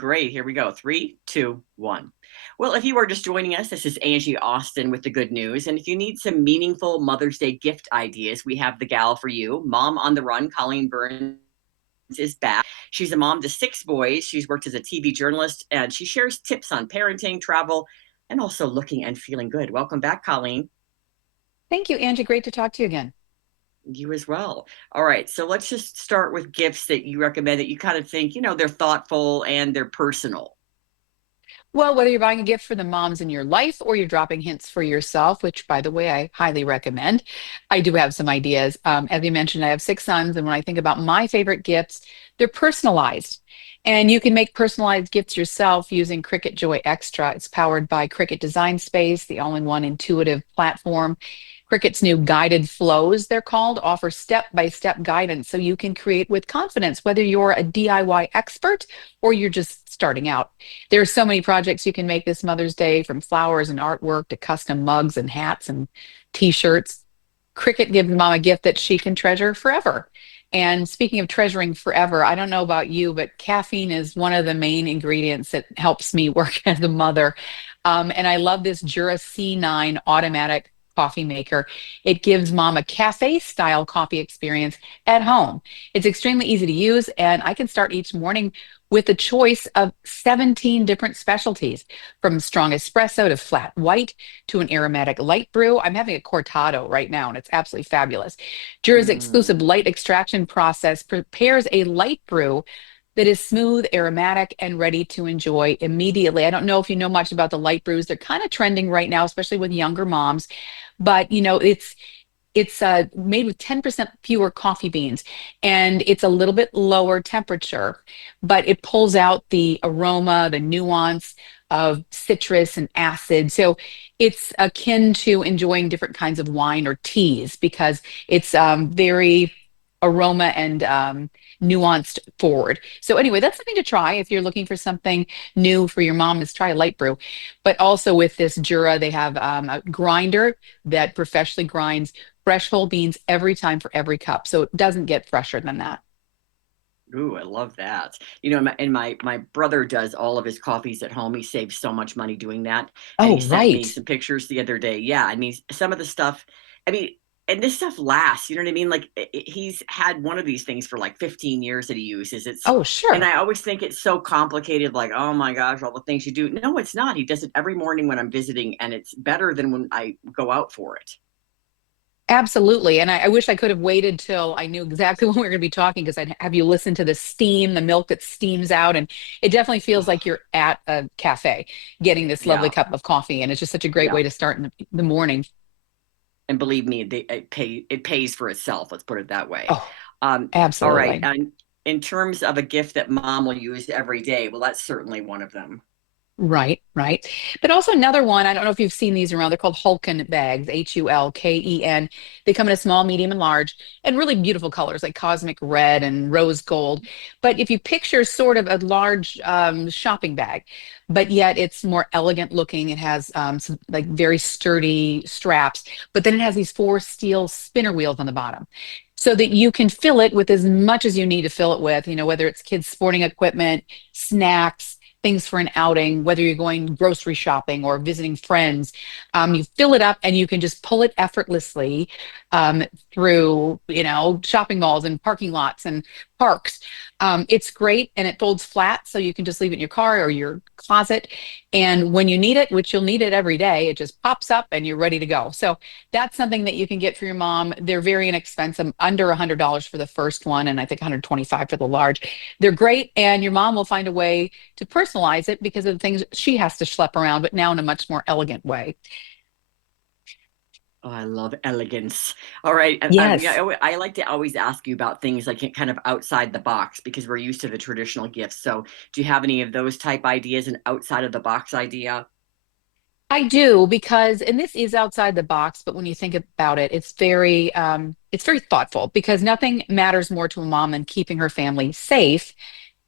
Great. Here we go. Three, two, one. Well, if you are just joining us, this is Angie Austin with the good news. And if you need some meaningful Mother's Day gift ideas, we have the gal for you. Mom on the run, Colleen Burns is back. She's a mom to six boys. She's worked as a TV journalist and she shares tips on parenting, travel, and also looking and feeling good. Welcome back, Colleen. Thank you, Angie. Great to talk to you again. You as well. All right. So let's just start with gifts that you recommend that you kind of think, they're thoughtful and they're personal. Well, whether you're buying a gift for the moms in your life or you're dropping hints for yourself, which, by the way, I highly recommend, I do have some ideas. As you mentioned, I have six sons, and when I think about my favorite gifts, they're personalized. And you can make personalized gifts yourself using Cricut Joy Extra. It's powered by Cricut Design Space, the all-in-one intuitive platform. Cricut's new guided flows, they're called, offer step-by-step guidance so you can create with confidence, whether you're a DIY expert or you're just starting out. There are so many projects you can make this Mother's Day, from flowers and artwork to custom mugs and hats and t-shirts. Cricut gives mom a gift that she can treasure forever. And speaking of treasuring forever, I don't know about you, but caffeine is one of the main ingredients that helps me work as a mother. And I love this Jura C9 automatic coffee maker. It gives mom a cafe style coffee experience at home. It's extremely easy to use, and I can start each morning with a choice of 17 different specialties, from strong espresso to flat white to an aromatic light brew. I'm having a cortado right now, and it's absolutely fabulous. Jura's exclusive Mm. light extraction process prepares a light brew that is smooth, aromatic, and ready to enjoy immediately. I don't know if you know much about the light brews. They're kind of trending right now, especially with younger moms. But it's made with 10% fewer coffee beans, and it's a little bit lower temperature, but it pulls out the aroma, the nuance of citrus and acid. So it's akin to enjoying different kinds of wine or teas because it's very aroma and nuanced forward. So anyway, that's something to try if you're looking for something new for your mom, is try a light brew. But also with this Jura, they have a grinder that professionally grinds fresh whole beans every time for every cup. So it doesn't get fresher than that. Ooh, I love that. And my brother does all of his coffees at home. He saves so much money doing that. And he Oh, sent me right. some pictures the other day. Yeah, I mean, some of the stuff, I mean, and this stuff lasts, you know what I mean? Like he's had one of these things for like 15 years that he uses. Oh, And sure. I always think it's so complicated, like, oh my gosh, all the things you do. No, it's not. He does it every morning when I'm visiting, and it's better than when I go out for it. Absolutely. And I wish I could have waited till I knew exactly when we were going to be talking, because I'd have you listen to the steam, the milk that steams out. And it definitely feels Oh, like you're at a cafe getting this lovely yeah, cup of coffee. And it's just such a great yeah. way to start in the morning. And believe me, it pays for itself. Let's put it that way. Oh, Um, all right, absolutely. and in terms of a gift that mom will use every day, well, that's certainly one of them. Right, right. But also another one, I don't know if you've seen these around. They're called Hulken bags, Hulken. They come in a small, medium, and large, and really beautiful colors like cosmic red and rose gold. But if you picture sort of a large shopping bag, but yet it's more elegant looking, it has some like very sturdy straps, but then it has these four steel spinner wheels on the bottom, so that you can fill it with as much as you need to fill it with, whether it's kids' sporting equipment, snacks, things for an outing, whether you're going grocery shopping or visiting friends. You fill it up and you can just pull it effortlessly um, through, shopping malls and parking lots and parks. It's great, and it folds flat, so you can just leave it in your car or your closet. And when you need it, which you'll need it every day, it just pops up and you're ready to go. So that's something that you can get for your mom. They're very inexpensive, under $100 for the first one, and I think 125 for the large. They're great, and your mom will find a way to personalize it because of the things she has to schlep around, but now in a much more elegant way. Oh, I love elegance. All right, Yes. I like to always ask you about things like kind of outside the box because we're used to the traditional gifts. So, do you have any of those type ideas, an outside of the box idea? I do, because, and this is outside the box, but when you think about it, it's very thoughtful, because nothing matters more to a mom than keeping her family safe.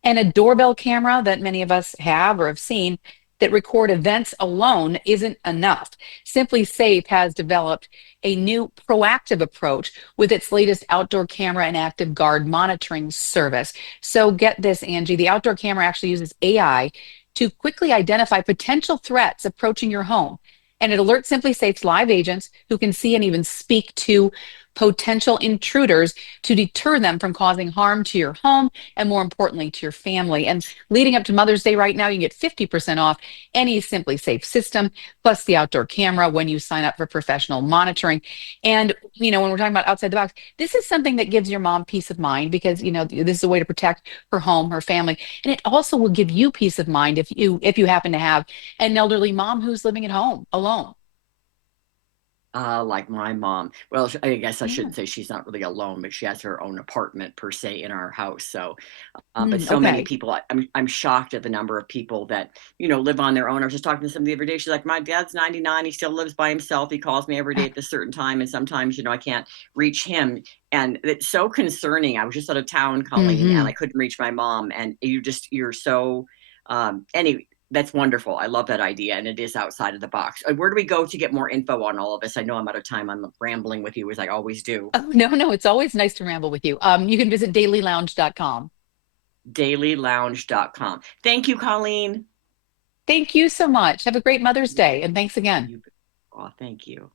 And a doorbell camera that many of us have or have seen, that record events alone isn't enough. Simply Safe has developed a new proactive approach with its latest outdoor camera and active guard monitoring service. So get this, Angie, the outdoor camera actually uses AI to quickly identify potential threats approaching your home. And it alerts Simply Safe's live agents who can see and even speak to potential intruders to deter them from causing harm to your home and, more importantly, to your family. And leading up to Mother's Day right now, you can get 50% off any Simply Safe system, plus the outdoor camera when you sign up for professional monitoring. And, when we're talking about outside the box, this is something that gives your mom peace of mind because, this is a way to protect her home, her family. And it also will give you peace of mind if you happen to have an elderly mom who's living at home alone. Like my mom. Well, I guess I Yeah. shouldn't say she's not really alone, but she has her own apartment per se in our house. So, but Mm, so many okay. people, I'm shocked at the number of people that live on their own. I was just talking to somebody the other day. She's like, my dad's 99. He still lives by himself. He calls me every day at this certain time, and sometimes I can't reach him, and it's so concerning. I was just out of town, Colleen, and I Hmm. couldn't reach my mom, and you're so. Anyway, that's wonderful. I love that idea, and it is outside of the box. Where do we go to get more info on all of this? I know I'm out of time. I'm rambling with you as I always do. Oh, no, no, it's always nice to ramble with you. You can visit dailylounge.com. Dailylounge.com. Thank you, Colleen. Thank you so much. Have a great Mother's Day, and thanks again. You, oh, thank you.